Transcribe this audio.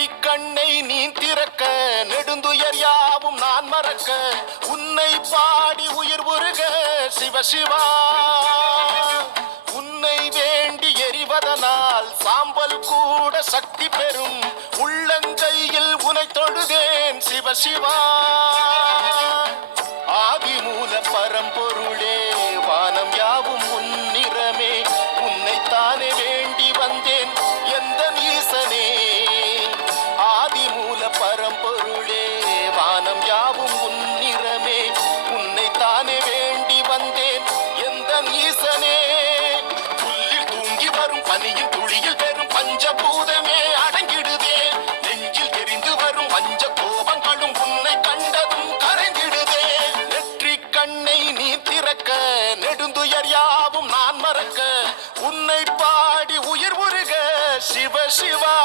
நெற்றி கண்ணை நீ திறக்க நெடுந்துயர் யாவும் நான் மறக்க உன்னை பாடி உயிர் உருக சிவ சிவா. உன்னை வேண்டி எரிவதனால் சாம்பல் கூட சக்தி பெறும் உள்ளங்கையில் உனை தொழுதேன் சிவ சிவா. ஆதிமூல பரம்பொருளே வானம் யாவும் முன்னிறமே உன்னைத்தானே வேண்டி வந்தேன் எந்த ஈசனே. ஆதிமூல பரம்பொருளே வானம் யாவும் முன்னிறமே உன்னைத்தானே வேண்டி வந்தேன் எந்த ஈசனே. புல்லில் தூங்கி வரும் பனியில் துளியில் பெறும் பஞ்சபூதமே அடங்கிடுதே நெஞ்சில் எரிந்து வரும் பஞ்ச கோபங்களும் உன்னை கண்டதும் கரைந்திடுதே. நெற்றி கண்ணை நீ திறக்க நெடுந்துயர் யாவும் நான் மறக்க உன்னை பாடி உயிர் உருக சிவ சிவா.